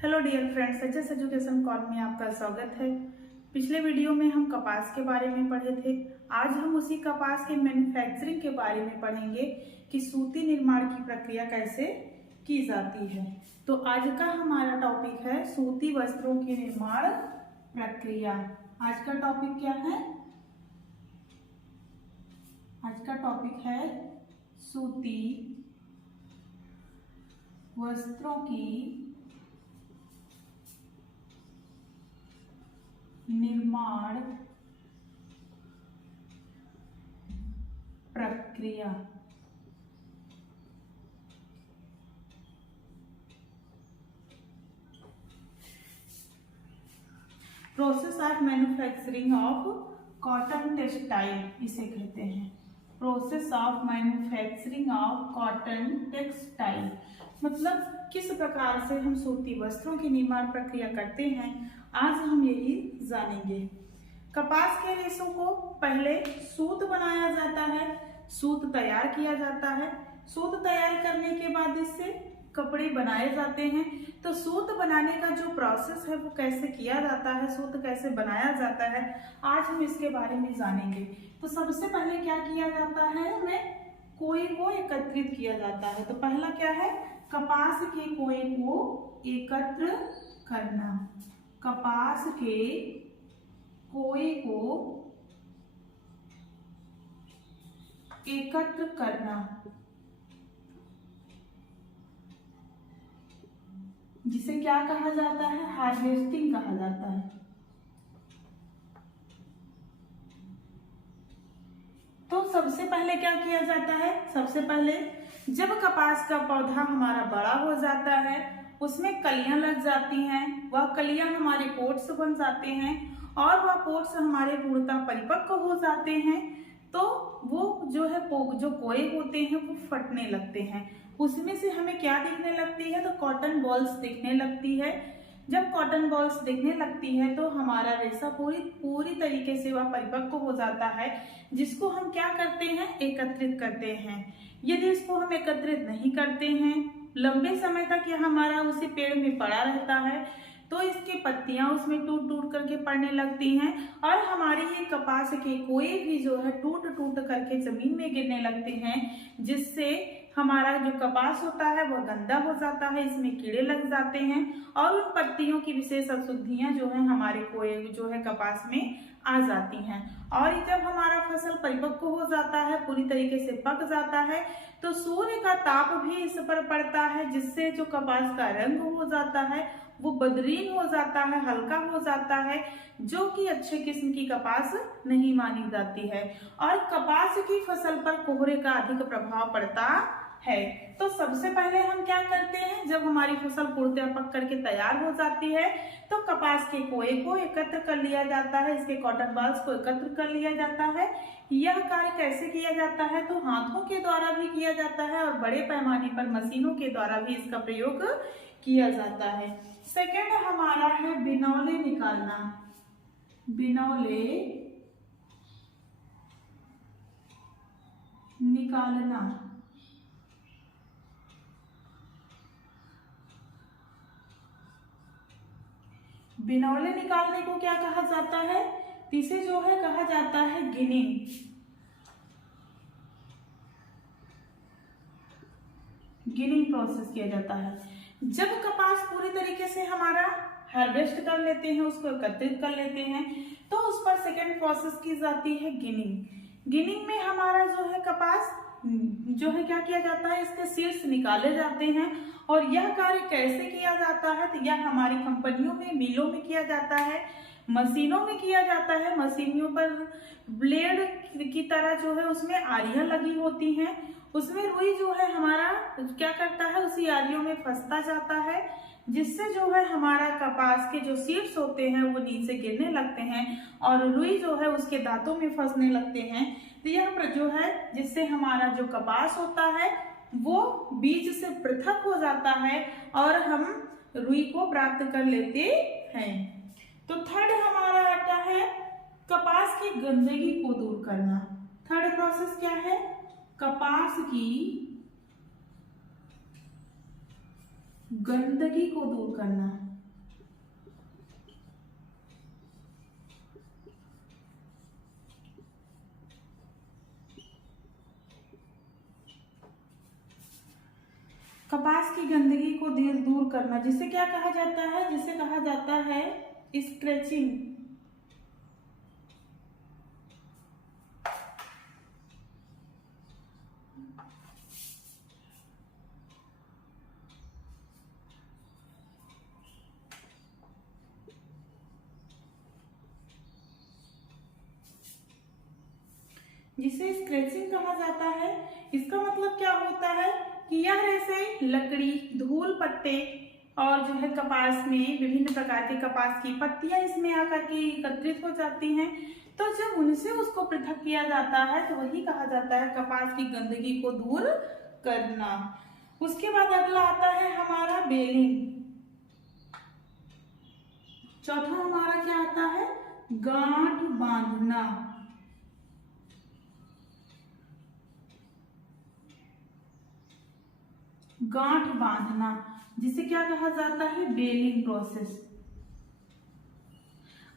Hello dear friends, HS education call में आपका स्वागत है। पिछले वीडियो में हम कपास के बारे में पढ़े थे। आज हम उसी कपास के मैन्युफैक्चरिंग के बारे में पढ़ेंगे कि सूती निर्माण की प्रक्रिया कैसे की जाती है। तो आज का हमारा टॉपिक है सूती वस्त्रों की निर्माण प्रक्रिया। आज का टॉपिक क्या है? आज का टॉपिक है सूती वस्त्रों की निर्माण प्रक्रिया। Process of manufacturing of cotton textile इसे कहते हैं। Process of manufacturing of cotton textile मतलब किस प्रकार से हम सूती वस्त्रों की निर्माण प्रक्रिया करते हैं, आज हम यही जानेंगे। कपास के रेशों को पहले सूत बनाया जाता है, सूत तैयार किया जाता है। सूत तैयार करने के बाद इससे कपड़े बनाए जाते हैं। तो सूत बनाने का जो प्रोसेस है वो कैसे किया जाता है, सूत कैसे बनाया जाता है, आज हम इसके बारे में जानेंगे। तो सबसे पहले क्या किया जाता है, हमें कोई को एकत्रित किया जाता है। तो पहला क्या है, कपास के कोए को एकत्र करना। कपास के कोए को एकत्र करना, जिसे क्या कहा जाता है, हार्वेस्टिंग कहा जाता है। तो सबसे पहले क्या किया जाता है, सबसे पहले जब कपास का पौधा हमारा बड़ा हो जाता है, उसमें कलियां लग जाती हैं, वह कलियां हमारे पोट्स बन जाते हैं और वह पोट्स हमारे पूर्णतः परिपक्व हो जाते हैं। तो वो जो है जो कोए होते हैं वो फटने लगते हैं। उसमें से हमें क्या दिखने लगती है, तो कॉटन बॉल्स दिखने लगती है। जब कॉटन बॉल्स दिखने लगती है तो हमारा रेशा पूरी तरीके से वह परिपक्व हो जाता है, जिसको हम क्या करते हैं, एकत्रित करते हैं। यदि इसको हम एकत्रित नहीं करते हैं, लंबे समय तक यह हमारा उसी पेड़ में पड़ा रहता है, तो इसकी पत्तियां उसमें टूट टूट करके पड़ने लगती हैं और हमारी ये कपास के कोए भी जो है टूट टूट करके जमीन में गिरने लगते हैं, जिससे हमारा जो कपास होता है वह गंदा हो जाता है, इसमें कीड़े लग जाते हैं और उन पत्तियों की विशेष अशुद्धियां जो है हमारे कोए जो है कपास में आ जाती हैं। और जब हमारा फसल परिपक्व हो जाता है, पूरी तरीके से पक जाता है, तो सूर्य का ताप भी इस पर पड़ता है, जिससे जो कपास का रंग हो जाता है वो बदरीन हो जाता है, हल्का हो जाता है, जो कि अच्छे किस्म की कपास नहीं मानी जाती है। और कपास की फसल पर कोहरे का अधिक प्रभाव पड़ता है। तो सबसे पहले हम क्या करते हैं, जब हमारी फसल पूर्णतः पक करके तैयार हो जाती है तो कपास के कोए को एकत्र कर लिया जाता है, इसके कॉटन बॉल्स को एकत्र कर लिया जाता है। यह कार्य कैसे किया जाता है, तो हाथों के द्वारा भी किया जाता है और बड़े पैमाने पर मशीनों के द्वारा भी इसका प्रयोग किया जाता है। सेकेंड हमारा है बिनौले निकालना। बिनौले निकालना बिनौले निकालने को क्या कहा जाता है, इसे जो है कहा जाता है गिनिंग। गिनिंग प्रोसेस किया जाता है। जब कपास पूरी तरीके से हमारा हार्वेस्ट कर लेते हैं, उसको एकत्रित कर लेते हैं, तो उस पर सेकेंड प्रोसेस की जाती है गिनिंग। गिनिंग में हमारा जो है कपास जो है क्या किया जाता है, इसके सीड्स निकाले जाते हैं। और यह कार्य कैसे किया जाता है, तो यह हमारी कंपनियों में, मिलों में किया जाता है, मशीनों में किया जाता है। मशीनों पर ब्लेड की तरह जो है उसमें आरियां लगी होती हैं, उसमें रुई जो है हमारा क्या करता है, उसी आरियों में फंसता जाता है, जिससे जो है हमारा कपास के जो सीड्स होते हैं वो नीचे गिरने लगते हैं और रुई जो है उसके दांतों में फंसने लगते हैं। तो यह जो है जिससे हमारा जो कपास होता है वो बीज से पृथक हो जाता है और हम रुई को प्राप्त कर लेते हैं। तो थर्ड हमारा आता है कपास की गंदगी को दूर करना। थर्ड प्रोसेस क्या है, कपास की गंदगी को दूर करना। गंदगी को दूर करना, जिसे क्या कहा जाता है, जिसे कहा जाता है स्क्रैचिंग। जिसे स्क्रैचिंग कहा जाता है। इसका मतलब क्या होता है कि यह रेशे लकड़ी, धूल, पत्ते और जो है कपास में विभिन्न प्रकार के कपास की पत्तियां इसमें आकर के एकत्रित हो जाती हैं। तो जब उनसे उसको पृथक किया जाता है तो वही कहा जाता है कपास की गंदगी को दूर करना। उसके बाद अगला आता है हमारा बेलिंग। चौथा हमारा क्या आता है, गांठ बांधना। गांठ बांधना, जिसे क्या कहा जाता है, बेलिंग प्रोसेस।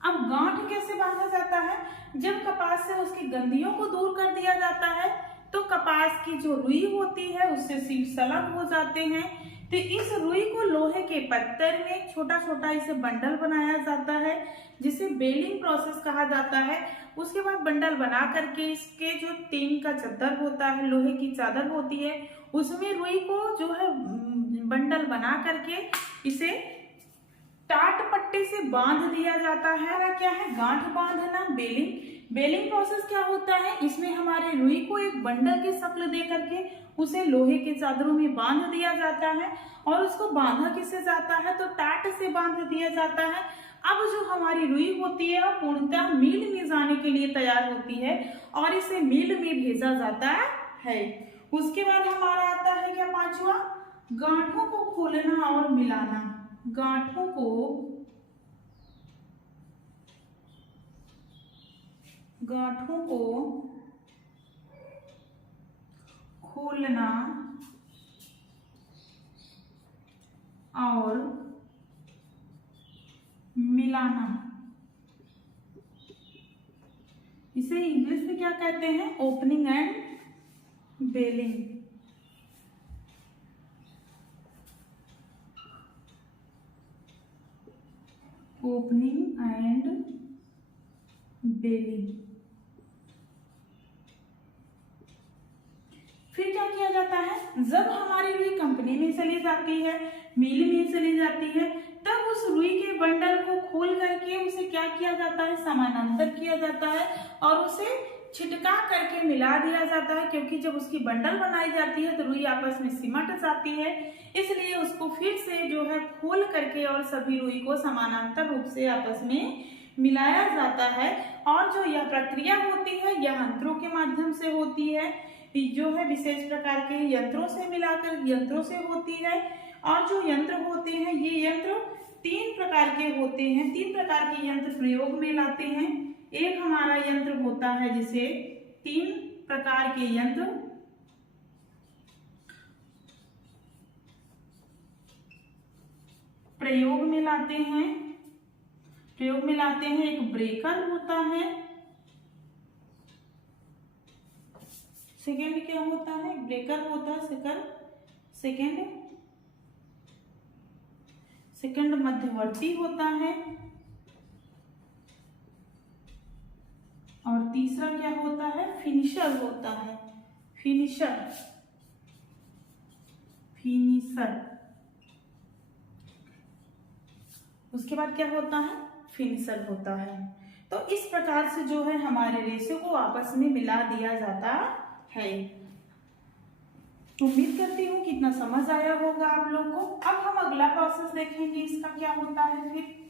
अब गांठ कैसे बांधा जाता है, जब कपास से उसकी गंदियों को दूर कर दिया जाता है तो कपास की जो रुई होती है उससे सीट अलग हो जाते हैं। तो इस रुई को लोहे के पत्थर में छोटा छोटा इसे बंडल बनाया जाता है, जिसे बेलिंग प्रोसेस कहा जाता है। उसके बाद बंडल बना करके इसके जो टीन का चादर होता है, लोहे की चादर होती है, उसमें रुई को जो है बंडल बना करके इसे टाट पट्टी से बांध दिया जाता है। क्या है, गांठ बांधना, बेलिंग। बेलिंग प्रोसेस क्या होता है, इसमें हमारे रुई को एक बंडल की शक्ल दे करके उसे लोहे के चादरों में बांध दिया जाता है और उसको बांधा किससे जाता है, तो टाट से बांध दिया जाता है। अब जो हमारी रुई होती है वह पूर्णतः मिल में जाने के लिए तैयार होती है और इसे मिल में भेजा जाता है। उसके बाद हमारा आता है क्या, पांचवा, गांठों को खोलना और मिलाना। गांठों को खोलना और मिलाना, इसे इंग्लिश में क्या कहते हैं, opening and baling. Opening and baling. फिर क्या किया जाता है, जब हमारी रुई कंपनी में चली जाती है, मिल में चली जाती है, तब उस रुई के बंडल को खोल करके उसे क्या किया जाता है, समानांतर किया जाता है और उसे छिटका करके मिला दिया जाता है, क्योंकि जब उसकी बंडल बनाई जाती है तो रुई आपस में सिमट जाती है, इसलिए उसको फिर से जो है खोल करके और सभी रुई को समानांतर रूप से आपस में मिलाया जाता है। और जो यह प्रक्रिया होती है यह यंत्रों के माध्यम से होती है, जो है विशेष प्रकार के यंत्रों से मिलाकर यंत्रों से होती है। और जो यंत्र होते हैं ये यंत्र 3 प्रकार के होते हैं, 3 प्रकार के यंत्र प्रयोग में लाते हैं। एक हमारा यंत्र होता है जिसे 3 प्रकार के यंत्र प्रयोग में लाते हैं। एक ब्रेकर होता है, सेकेंड क्या होता है, ब्रेकर होता है सेकेंड मध्यवर्ती होता है और तीसरा क्या होता है, फिनिशर होता है। फिनिशर उसके बाद क्या होता है, फिनिशर होता है। तो इस प्रकार से जो है हमारे रेशे को आपस में मिला दिया जाता है। उम्मीद करती हूँ कितना समझ आया होगा आप लोग को। अब हम अगला प्रोसेस देखेंगे, इसका क्या होता है। फिर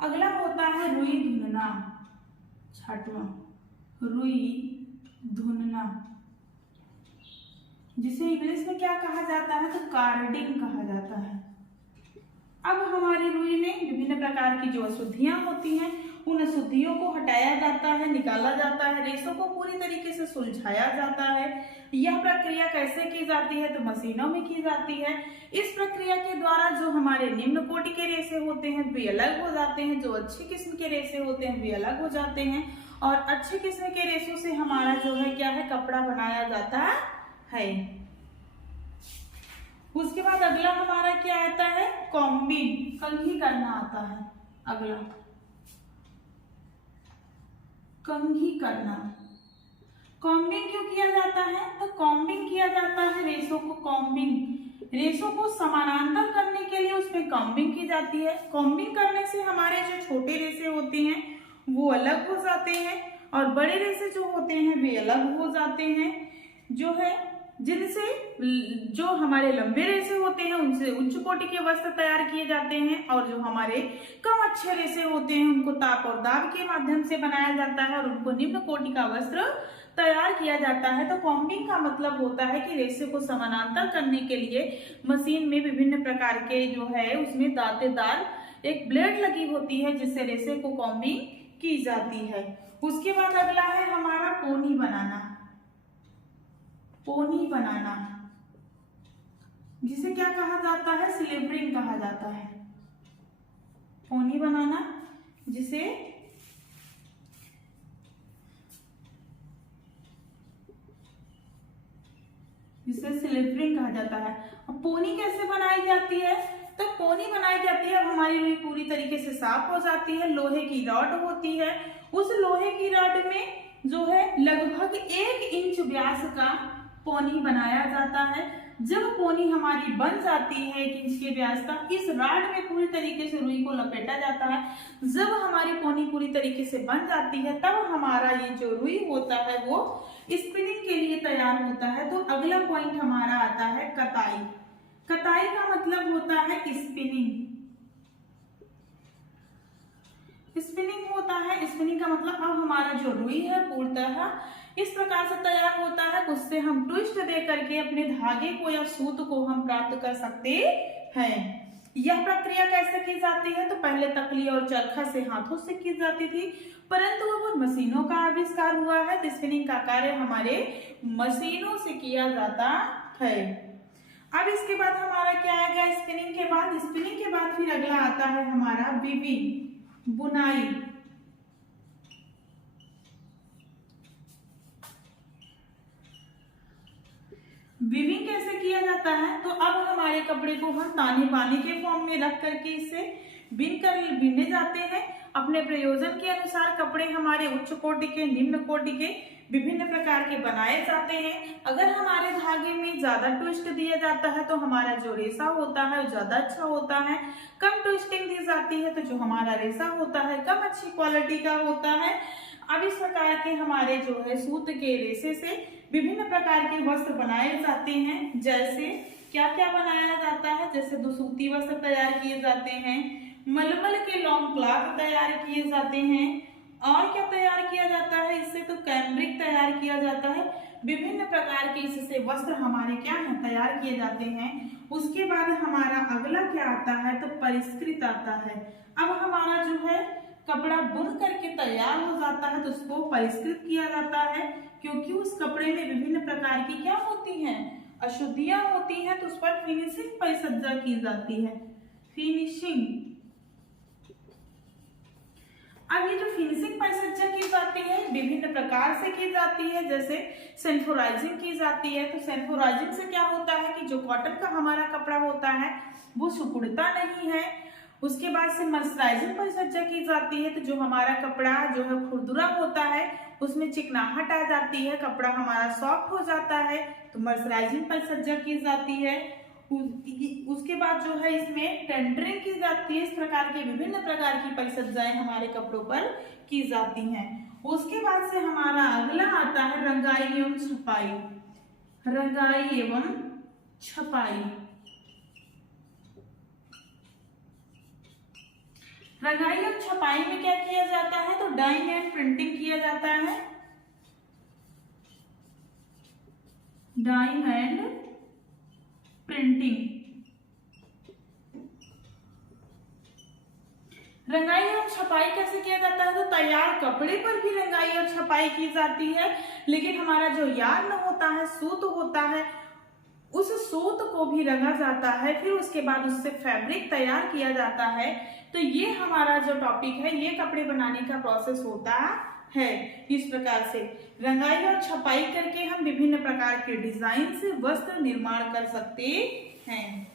अगला होता है रुई धुनना। छठवां, रुई धुनना, जिसे इंग्लिश में क्या कहा जाता है, तो कार्डिंग कहा जाता है। अब हमारी रुई में विभिन्न प्रकार की जो अशुद्धियां होती हैं उन अशुद्धियों को हटाया जाता है, निकाला जाता है, रेशों को पूरी तरीके से सुलझाया जाता है। यह प्रक्रिया कैसे की जाती है? तो मशीनों में की जाती है। इस प्रक्रिया के द्वारा जो हमारे निम्न कोटि के रेशे होते हैं वे अलग हो जाते हैं, जो अच्छी किस्म के रेशे होते हैं वे अलग हो जाते हैं, और अच्छे किस्म के रेशों से हमारा जो है क्या है, कपड़ा बनाया जाता है। उसके बाद अगला हमारा क्या आता है? कॉम्बिंग, कंघी करना आता है। अगला कंघी करना। कॉम्बिंग क्यों किया जाता है? तो कॉम्बिंग किया जाता है रेशों को, कॉम्बिंग रेशों को समानांतर करने के लिए उसमें कॉम्बिंग की जाती है। कॉम्बिंग करने से हमारे जो छोटे रेशे होते हैं वो अलग हो जाते हैं, और बड़े रेशे जो होते हैं वे अलग हो जाते हैं, जो है जिनसे जो हमारे लंबे रेशे होते हैं उनसे उच्च कोटि के वस्त्र तैयार किए जाते हैं, और जो हमारे कम अच्छे रेशे होते हैं उनको ताप और दाब के माध्यम से बनाया जाता है और उनको निम्न कोटि का वस्त्र तैयार किया जाता है। तो कॉम्बिंग का मतलब होता है कि रेशे को समानांतर करने के लिए मशीन में विभिन्न प्रकार के जो है उसमें दांतेदार एक ब्लेड लगी होती है जिससे रेशे को कॉम्बिंग की जाती है। उसके बाद अगला है हमारा पोनी बनाना। पोनी बनाना जिसे क्या कहा जाता है? स्लीवरिंग कहा जाता है। पोनी बनाना जिसे स्लीवरिंग कहा जाता है। अब पोनी कैसे बनाई जाती है? तो पोनी बनाई जाती है, अब हमारी रुई पूरी तरीके से साफ हो जाती है, लोहे की रॉड होती है, उस लोहे की रॉड में जो है लगभग 1 इंच व्यास का पोनी बनाया जाता है। जब पोनी हमारी बन जाती है 1 इंच के व्यास का, इस रॉड में पूरी तरीके से रुई को लपेटा जाता है। जब हमारी पोनी पूरी तरीके से बन जाती है तब हमारा ये जो रुई होता है वो स्पिनिंग के लिए तैयार होता है। तो अगला पॉइंट हमारा आता है कताई। कताई का मतलब होता है स्पिनिंग। स्पिनिंग होता है, स्पिनिंग का मतलब अब हमारा जो रुई है पूर्णतः इस प्रकार से तैयार होता है, उससे हम ट्विस्ट दे करके अपने धागे को या सूत को हम प्राप्त कर सकते हैं। यह प्रक्रिया कैसे की जाती है? तो पहले तकली और चरखा से हाथों से की जाती थी, परंतु अब मशीनों का आविष्कार हुआ है तो स्पिनिंग का कार्य हमारे मशीनों से किया जाता है। अब इसके बाद हमारा क्या आएगा? स्पिनिंग के बाद, स्पिनिंग के बाद फिर अगला आता है हमारा वीविंग, बुनाई। वीविंग कैसे किया जाता है? तो अब हमारे कपड़े को हम ताने बाने के फॉर्म में रख करके इसे बिने जाते हैं। अपने प्रयोजन के अनुसार कपड़े हमारे उच्च कोटि के, निम्न कोटि के विभिन्न प्रकार के बनाए जाते हैं। अगर हमारे धागे में ज्यादा ट्विस्ट दिया जाता है तो हमारा जो रेशा होता है वो ज्यादा अच्छा होता है। कम ट्विस्टिंग दी जाती है तो जो हमारा रेशा होता है कम अच्छी क्वालिटी का होता है। अब इस प्रकार के हमारे जो है सूत के रेशे से विभिन्न प्रकार के वस्त्र बनाए जाते हैं। जैसे क्या क्या बनाया जाता है? जैसे दुसूती वस्त्र तैयार किए जाते हैं, मलमल के लॉन्ग क्लॉथ तैयार किए जाते हैं, और क्या तैयार किया जाता है इससे? तो कैम्ब्रिक तैयार किया जाता है। विभिन्न प्रकार के इससे वस्त्र हमारे क्या है तैयार किए जाते हैं। उसके बाद हमारा अगला क्या आता है? तो परिष्कृत आता है। अब हमारा जो है कपड़ा बुन करके तैयार हो जाता है तो उसको परिष्कृत किया जाता है, क्योंकि उस कपड़े में विभिन्न प्रकार की क्या होती हैं? अशुद्धियां होती हैं, तो उस पर फिनिशिंग परिसज्जा की जाती है। फिनिशिंग। अब ये जो फिनिशिंग परिसज्जा की जाती है विभिन्न प्रकार से की जाती है। जैसे सेंफोराइजिंग की जाती है। तो सेंफोराइजिंग से क्या होता है कि जो कॉटन का हमारा कपड़ा होता है वो सिकुड़ता नहीं है। उसके बाद से मर्सराइजिंग परिसज्जा की जाती है। तो जो हमारा कपड़ा जो है खुरदुरा होता है उसमें चिकनाहट आ जाती है, कपड़ा हमारा सॉफ्ट हो जाता है, तो मर्सराइजिंग परिसज्जा की जाती है। उसके बाद जो है इसमें टेंडरिंग की जाती है। इस प्रकार के विभिन्न प्रकार की परिसज्जाएं हमारे कपड़ों पर की जाती हैं। उसके बाद से हमारा अगला आता है रंगाई एवं छपाई। रंगाई एवं छपाई। रंगाई और छपाई में क्या किया जाता है? तो डाइंग एंड प्रिंटिंग किया जाता है। Dyeing and printing. रंगाई और छपाई कैसे किया जाता है? तो तैयार कपड़े पर भी रंगाई और छपाई की जाती है, लेकिन हमारा जो यार्न होता है, सूत होता है, उस सूत को भी रंगा जाता है, फिर उसके बाद उससे फैब्रिक तैयार किया जाता है। तो ये हमारा जो टॉपिक है, ये कपड़े बनाने का प्रोसेस होता है। इस प्रकार से रंगाई और छपाई करके हम विभिन्न प्रकार के डिजाइन से वस्त्र निर्माण कर सकते हैं,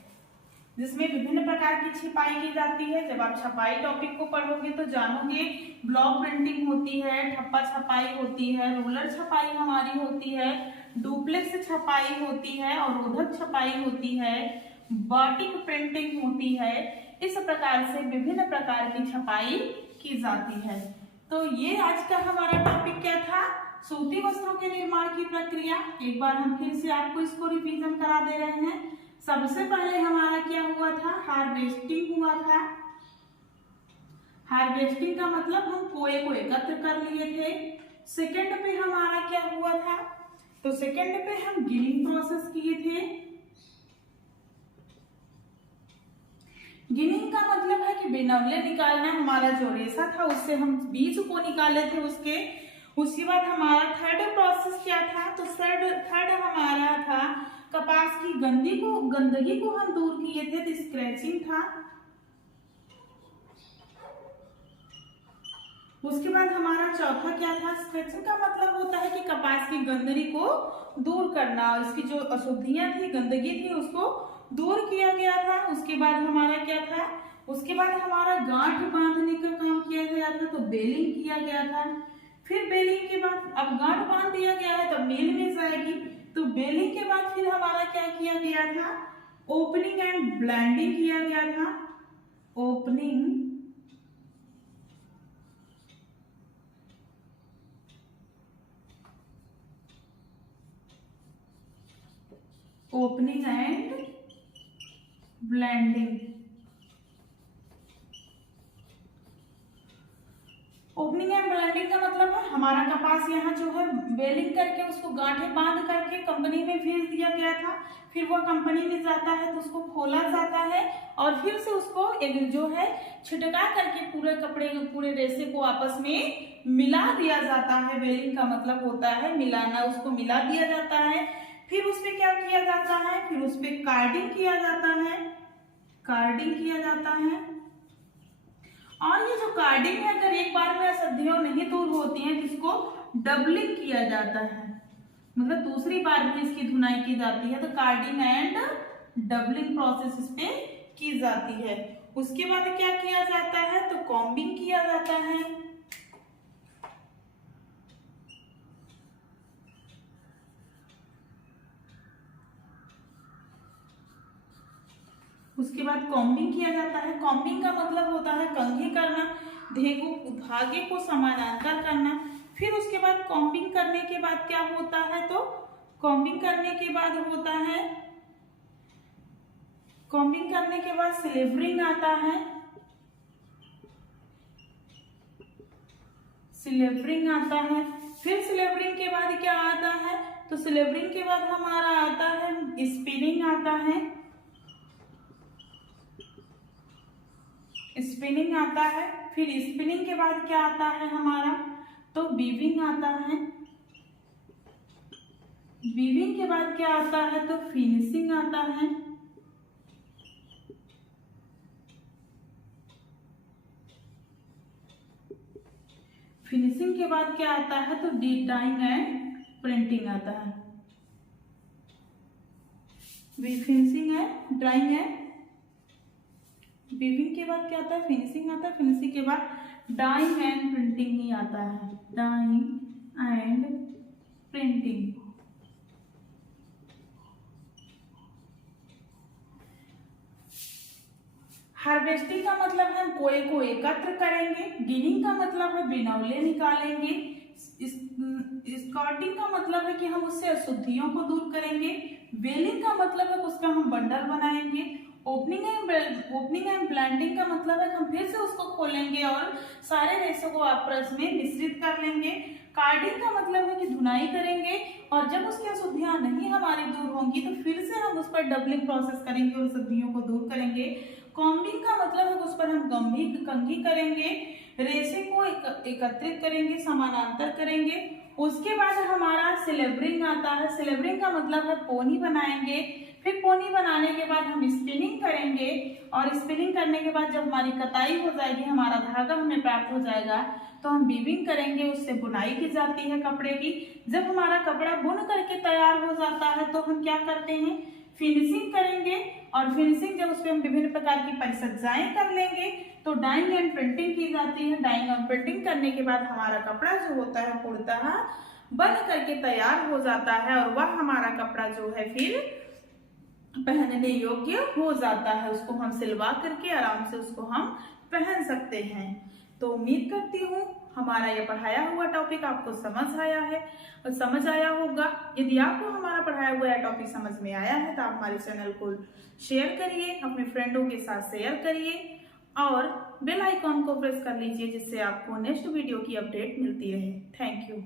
जिसमें विभिन्न प्रकार की छपाई की जाती है। जब आप छपाई टॉपिक को पढ़ोगे तो जानोगे, ब्लॉक प्रिंटिंग होती है, ठप्पा छपाई होती है, रोलर छपाई हमारी होती है, डुप्लेक्स छपाई होती है, और उधक छपाई होती है, बाटिक प्रिंटिंग होती है। इस प्रकार से विभिन्न प्रकार की छपाई की जाती है। तो ये आज का हमारा टॉपिक क्या था? सूती वस्त्रों के निर्माण की प्रक्रिया। एक बार हम फिर से आपको इसको रिवीजन करा दे रहे हैं। सबसे पहले हमारा क्या हुआ था? हार्वेस्टिंग हुआ था। हार्वेस्टिंग का मतलब हम कोए को एकत्र कर लिए थे। सेकंड पे हमारा क्या हुआ था? तो सेकंड पे हम गिनिंग प्रोसेस किए थे। गिनिंग का मतलब है कि बिनौले निकालना। हमारा जो रेशा था उससे हम बीज को निकाले थे उसके बाद हमारा थर्ड प्रोसेस क्या था? तो थर्ड हमारा था कपास की गंदगी को हम दूर किए थे, तो स्क्रैचिंग था। उसके बाद हमारा चौथा क्या था? स्क्रैचिंग का मतलब होता है कि कपास की गंदगी को दूर करना, इसकी जो अशुद्धियां थी, गंदगी थी, उसको दूर किया गया था। उसके बाद हमारा क्या था? उसके बाद हमारा गांठ बांधने का काम किया गया था, तो बेलिंग किया गया था। फिर बेलिंग के बाद अब गांठ बांध दिया गया है तो मिल में जाएगी, तो बेलिंग के बाद फिर हमारा क्या किया गया था? ओपनिंग एंड ब्लेंडिंग किया गया था। Opening and blending. Opening and blending का मतलब है हमारा कपास यहाँ जो है बेलिंग करके उसको गांठें बांध करके कंपनी में भेज दिया गया था। फिर वह कंपनी में जाता है तो उसको खोला जाता है और फिर से उसको एक जो है छिटका करके पूरे कपड़े पूरे रेशे को आपस में मिला दिया जाता है। बेलिंग का मतलब होता है मिलाना, उसको मिला दिया जाता है। फिर उसपे क्या किया जाता है? फिर उसपे कार्डिंग किया जाता है। कार्डिंग किया जाता है। और ये जो कार्डिंग है, अगर एक बार में अशुद्धियां नहीं दूर होती हैं तो इसको डबलिंग किया जाता है, मतलब दूसरी बार भी इसकी धुनाई की जाती है। तो कार्डिंग एंड डबलिंग प्रोसेस इस पे की जाती है। उसके बाद क्या किया जाता है? तो कॉम्बिंग किया जाता है। उसके बाद कॉम्बिंग किया जाता है। कॉम्बिंग का मतलब होता है कंघी करना, धागे को समानांतर करना। फिर उसके बाद कॉम्बिंग करने के बाद क्या होता है? तो कॉम्बिंग करने के बाद होता है, कॉम्बिंग करने के बाद सिलेवरिंग आता है। सिलेवरिंग आता है। फिर सिलेवरिंग के बाद क्या आता है? तो सिलेवरिंग के बाद हमारा आता है स्पिनिंग आता है। स्पिनिंग आता है। फिर स्पिनिंग के बाद क्या आता है हमारा? तो वीविंग आता है। वीविंग के बाद क्या आता है? तो फिनिशिंग आता है। फिनिशिंग के बाद क्या आता है? तो डाइंग एंड प्रिंटिंग आता है। फिनिशिंग है, ड्राइंग है, वीविंग के बाद क्या आता है? फिनिशिंग आता है। फिनिशिंग के बाद डाइंग एंड प्रिंटिंग ही आता है। Dyeing and printing. हार्वेस्टिंग का मतलब है हम कोए को एकत्र करेंगे। गिनिंग का मतलब है बिनौले निकालेंगे। स्कॉर्टिंग का मतलब है कि हम उससे अशुद्धियों को दूर करेंगे। बेलिंग का मतलब है उसका हम बंडल बनाएंगे। ओपनिंग एंड ब्लेंडिंग का मतलब है हम फिर से उसको खोलेंगे और सारे रेशों को आपस में मिश्रित कर लेंगे। कार्डिंग का मतलब है कि धुनाई करेंगे और जब उसकी अशुद्धियां नहीं हमारी दूर होंगी तो फिर से हम उस पर डबलिंग प्रोसेस करेंगे और अशुद्धियों को दूर करेंगे। कॉम्बिंग का मतलब है उस पर हम कंघी करेंगे, रेशे को एकत्रित करेंगे, समानांतर करेंगे। उसके बाद हमारा सिलेबरिंग आता है। सिलेबरिंग का मतलब है पोनी बनाएंगे। फिर पोनी बनाने के बाद हम स्पिनिंग करेंगे और स्पिनिंग करने के बाद जब हमारी कताई हो जाएगी, हमारा धागा हमें प्राप्त हो जाएगा, तो हम वीविंग करेंगे, उससे बुनाई की जाती है कपड़े की। जब हमारा कपड़ा बुन करके तैयार हो जाता है तो हम क्या करते हैं, फिनिशिंग करेंगे। और फिनिशिंग जब उसपे हम विभिन्न प्रकार की परिसज्जाएं कर लेंगे तो डाइंग एंड प्रिंटिंग की जाती है। डाइंग एंड प्रिंटिंग करने के बाद हमारा कपड़ा जो होता है पूर्णतः बन करके तैयार हो जाता है और वह हमारा कपड़ा जो है फिर पहनने योग्य हो जाता है। उसको हम सिलवा करके आराम से उसको हम पहन सकते हैं। तो उम्मीद करती हूँ हमारा ये पढ़ाया हुआ टॉपिक आपको समझ आया है और समझ आया होगा। यदि आपको हमारा पढ़ाया हुआ टॉपिक समझ में आया है तो आप हमारे चैनल को शेयर करिए, अपने फ्रेंडों के साथ शेयर करिए और बेल आइकॉन को प्रेस कर लीजिए, जिससे आपको नेक्स्ट वीडियो की अपडेट मिलती रहे। Thank you.